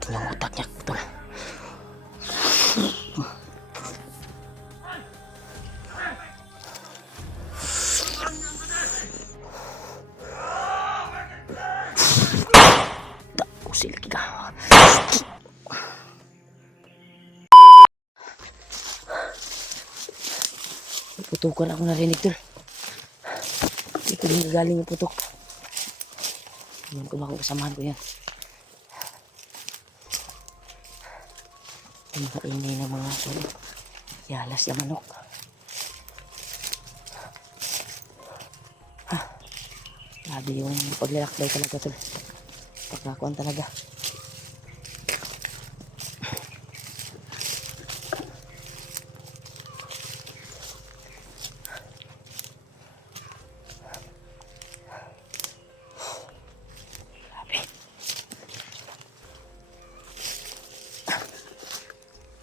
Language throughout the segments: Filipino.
natin yung utak niya, tol. Usil ka. Putukan ako narinig, tol. Dito din galing yung putok. Yan ko bang kasamahan ko yan. Yung maingay na mga tol. Yalas na manok. Ha. Grabe yung paglalakbay talaga, tol. Pagkakuan talaga.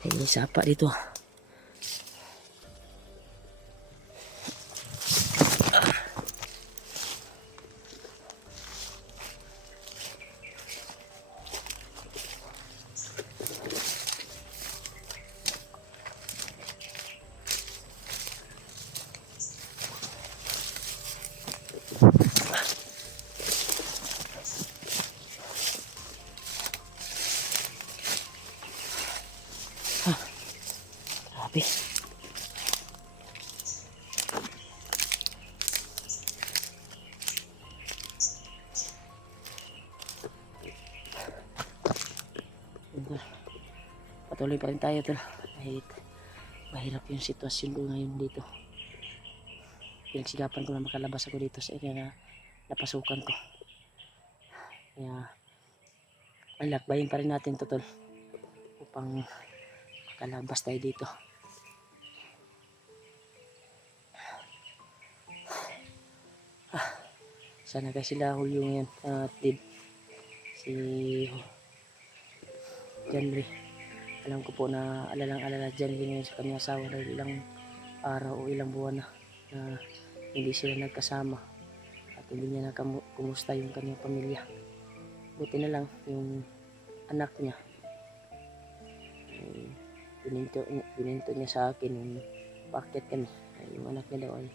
May sapa dito. Grabe. Patuloy pa rin tayo, tol. Kahit mahirap yung sitwasyon ko ngayon dito. Pinagsigapan ko na makalabas ako dito sa area na napasukan ko. Kaya alakbayin pa rin natin to, tol, upang makalabas tayo dito. Sana kasi sila Julio ngayon at si Janry. Alam ko po na alalang-alala Janry ngayon sa kanyang asawa dahil ilang araw o ilang buwan na hindi sila nagkasama at hindi niya nakumusta yung kanyang pamilya. Buti na lang yung anak niya, bininto niya sa akin yung packet kami. Yung anak niya daw ay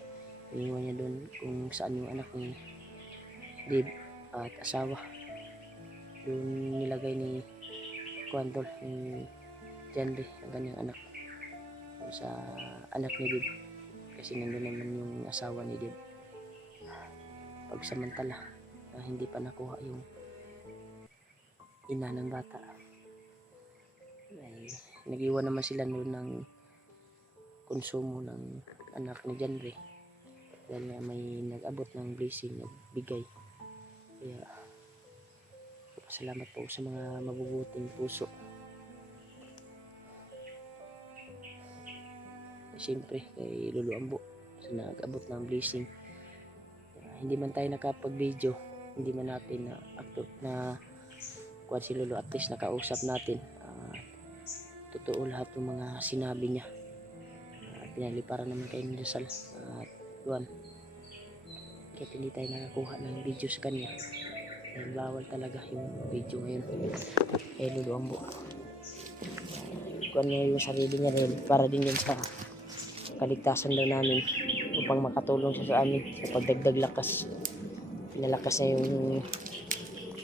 iniwan niya doon kung saan yung anak ni Dib at asawa. Doon nilagay ni Kwantol, ni Janry, ang kanyang anak, sa anak ni Dib, kasi nandun naman yung asawa ni Dib. Pagsamantala hindi pa nakuha yung ina ng bata, ay nag-iwan naman sila noon ng konsumo ng anak ni Janry dahil nga may nag-abot ng blessing, nagbigay. Kaya salamat po sa mga mabubuting puso. Siyempre kay Lolo Ambo sa nag-abot ng blessing. Hindi man tayo nakapag-video, hindi man natin na kuha si Lolo, at least nakausap natin. Totoo lahat ng mga sinabi niya. Pinaliparan naman kayo ng dasal at Juan. Kaya hindi tayo nakakuha ng video sa kanya. Dahil bawal talaga yung video ngayon kay Lolo Ambo. Kuha niya yung sarili niya rin para din yun sa kaligtasan daw namin, upang makatulong siya sa amin sa pagdagdag lakas. Pinalakas niya yung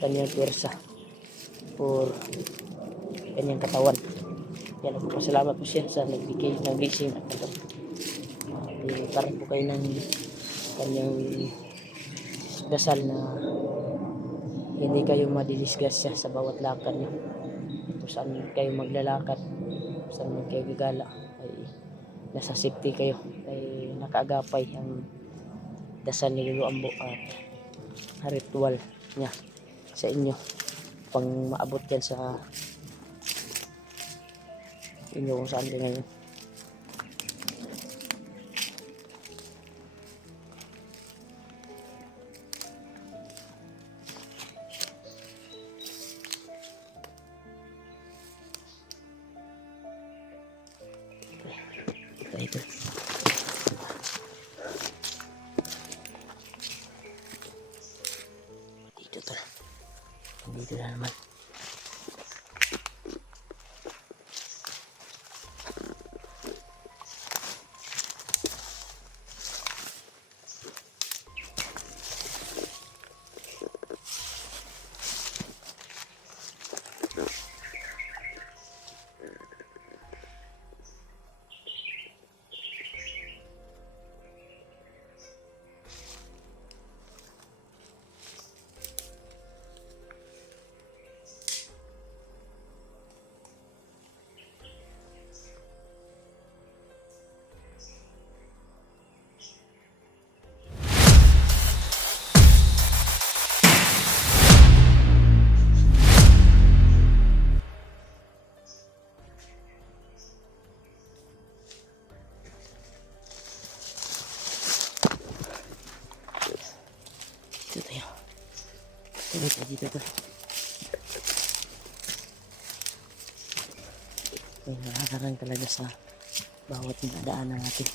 kanyang pwersa for kanyang katawan. Kaya nagpapasalamat po siya sa nagbigay ng blessing at parang po kayo ng kanyang dasal na hindi kayo madidisgrasya sa bawat lakad niyo. Kung saan kayo maglalakad, kung saan kayo gagala, ay nasa safety kayo, ay nakaagapay ang dasal ni Lolo Ambo at ritual niya sa inyo pang maabot yan sa inyo kung saan kayo ngayon. Ito. Dito to. Dito na naman. dito to. May nakakarang talaga sa bawat nadaanan natin.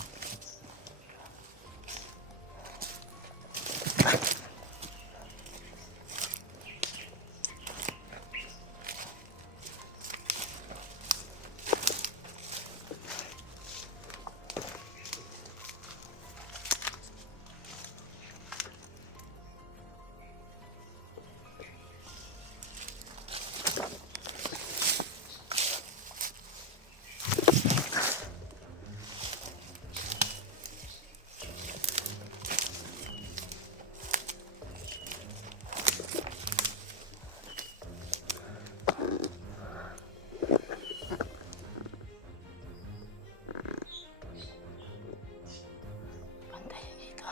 Pantay dito.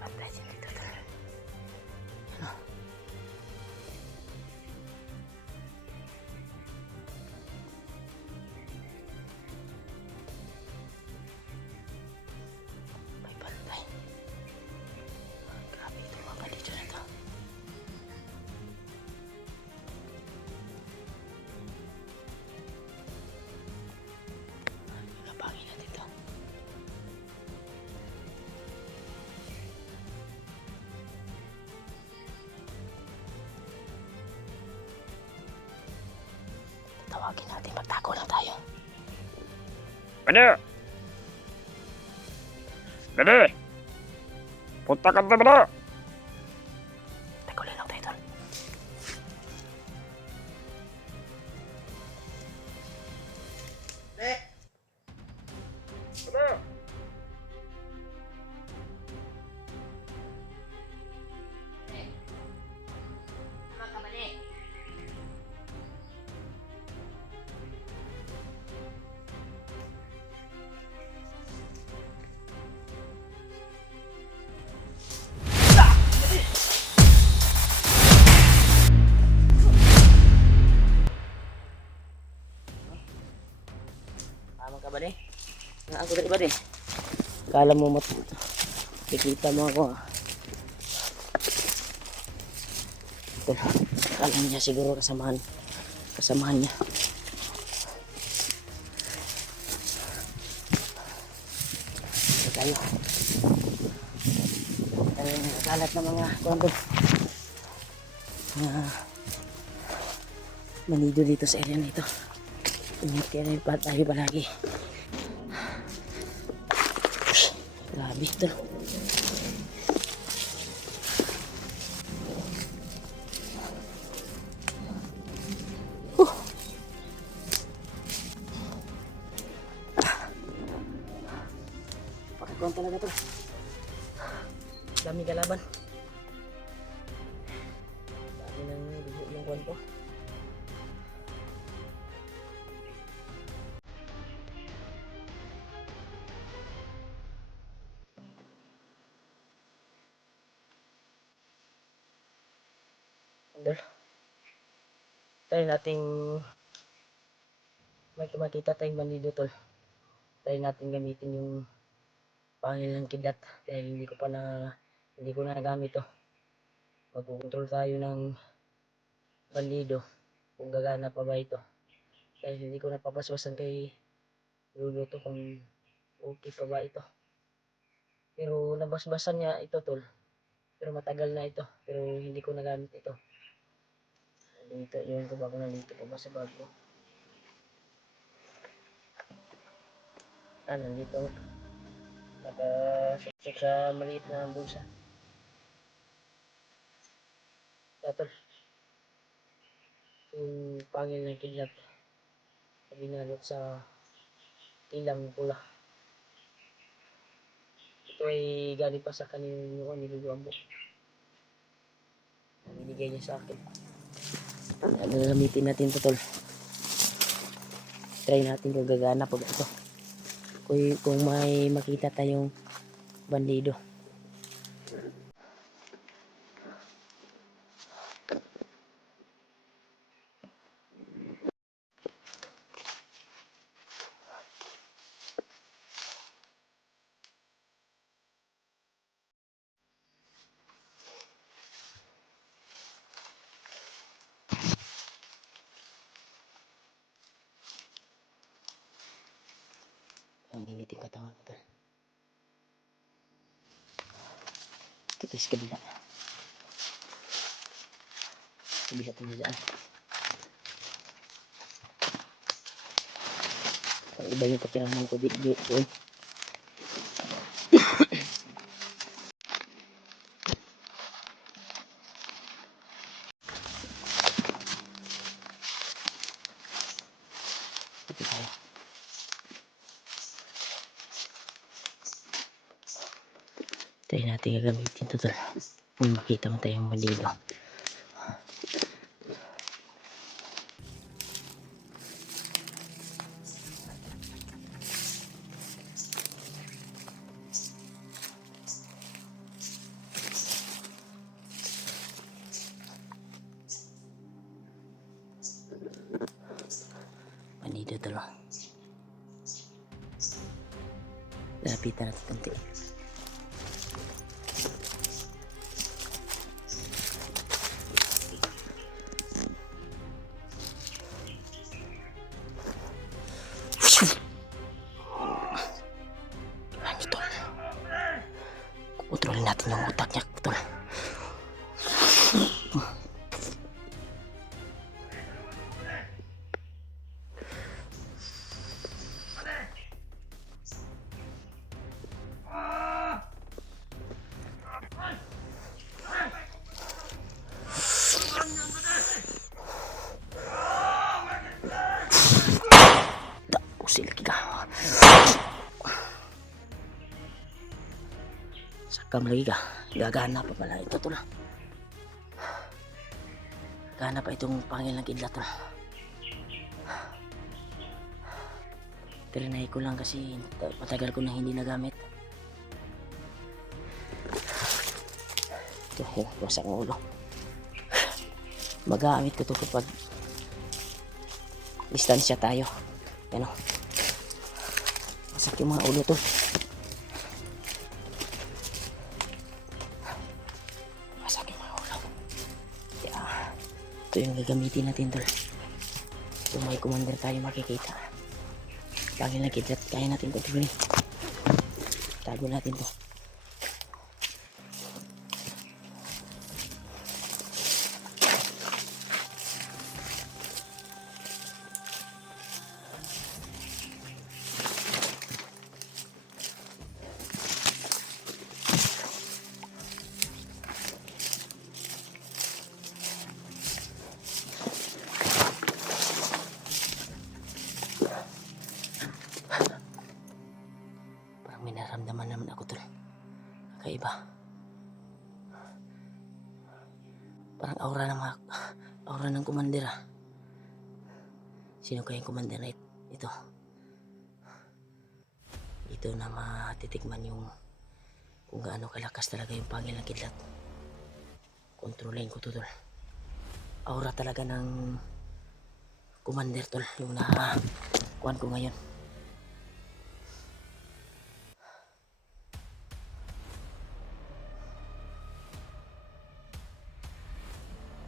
Pantay dito to. Ano? May pantay. Grabe ito mga dito na to. Kapangin natin ito. Tawagin natin, magtago lang tayo. Bade! Bade! Punta ka na bade! Tago lang tayo tol. Bade! Tama ka ba de? Ako dali ba de? Kala mo kikita mo ako ah. Ito, kala niya siguro kasamahan niya. Ito tayo. Tayo nakalat na mga kwento. Manido dito sa area na ito. Ingat kayo rin pa tayo palagi. Grabe ito. Pakikuan talaga ito. Dami kalaban. Dami nang dugo yung kuwan ko. Andol. Tayo nating makita tayong manido tol. Tayo natin gamitin yung pangilang kidat dahil hindi ko na nagamit to. Magkukontrol tayo ng bandido kung gagana pa ba ito. Dahil hindi ko napapaswasan kay Lulu to kung okay pa ba ito. Pero nabasbasan niya ito tol. Pero matagal na ito. Pero hindi ko nagamit ito. Dito, yun ko ba kung nandito pa ba sa bag ko. Nandito. Nakasuksok sa maliit na bulsa. Tol. Yung pangil ng kidlat. Binalot sa tilang pula. Ito ay galing pa sa kanino niluluan mo. Binigay niya sa akin. Gagamitin natin ito tol. Try natin kung gagana po ito. Kung may makita tayong bandido. Ang init yung katawan ko. Ito sa kabila. Kabila ito dyan. Ang iba yung pakiramdam ko dito. Ito tayo. Tayo natin gagamitin ito tol. Kung makita mo tayong malilo. Manido tol. Lapitan natin konti. Ano tol? Kontrolin natin yung utak niya tol. Usil ka. Sakam lagi ka. Gagana pa pala ito tol. Gagana pa itong pangilang kidlat tol. Trinay ko lang kasi matagal ko na hindi nagamit. Ito, wasak ang ulo. Magamit ko ito kapag distansya tayo. Ano? Wasak yung mga ulo to. Wasak yung mga ulo. Kaya, ito yung gagamitin natin tol. Kung may commander tayo makikita. Pagin na kidlat, kaya natin ito tignan. Tago natin to. Parang may naramdaman naman ako tol. Kakaiba. Parang aura ng commander ah. Sino kayang commander na ito? Ito na matitikman yung kung gaano kalakas talaga yung pangil ng kidlat. Kontrolin ko to tol. Aura talaga ng commander tol. Yung kuhan ko ngayon.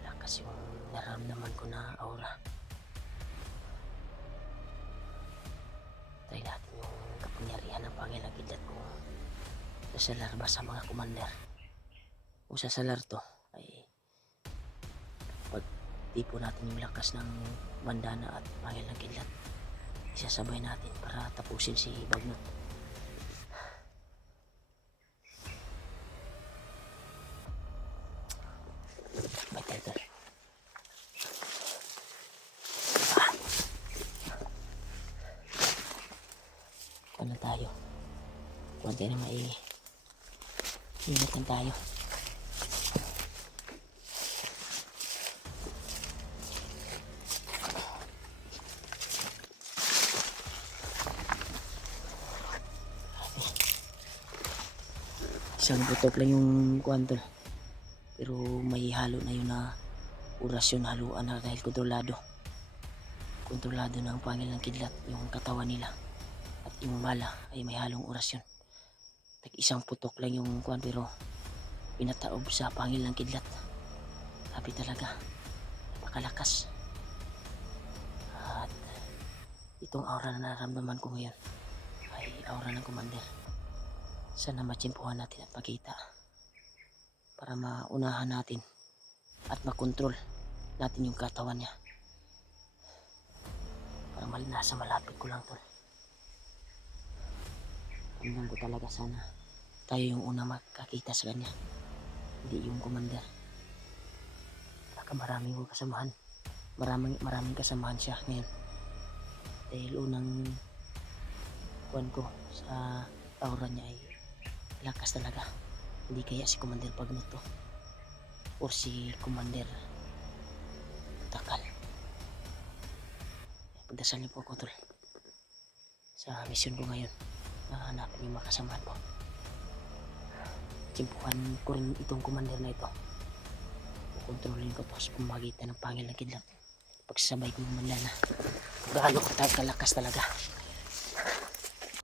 Lakas yung nararamdaman ko na aura. Try natin yung kapangyarihan ng pangil ng kidlat kung sasalar ba sa mga commander. Kung sasalar to ay pag tipo natin yung lakas ng bandana at pangil ng kidlat, isasabay natin para tapusin si Bagnot. May title. Ano tayo? Kunti na ingatan tayo. Isang putok lang yung kuwantol. Pero may halo na yun na orasyon haluan na dahil kontrolado. Kontrolado ng pangil ng kidlat yung katawan nila. At yung bala ay may halong orasyon. Isang putok lang yung kuwan pero pinataob sa pangil ng kidlat. Sabi talaga, napakalakas. At itong aura na nararamdaman ko ngayon ay ay aura ng commander. Sana matsimpuhan natin at makita para maunahan natin at makontrol natin yung katawan niya. Para nasa malapit ko lang tol. Tandaan ko talaga sana tayo yung una makakita sa kanya, hindi yung commander. Baka maraming kasamahan, maraming kasamahan siya ngayon. Dahil unang kuwan ko sa aura niya ay lakas talaga. Hindi kaya si Commander Pagnoto or si Commander Takal. Pagdasal niyo po ako tol sa mission ko ngayon na hanapin yung makasamahan ko. Tsimpuhan ko rin itong commander na ito. Kontrolin ko to sa pamagitan ng pangil na kidlat. Pagsasabay ko naman na gaano kalakas talaga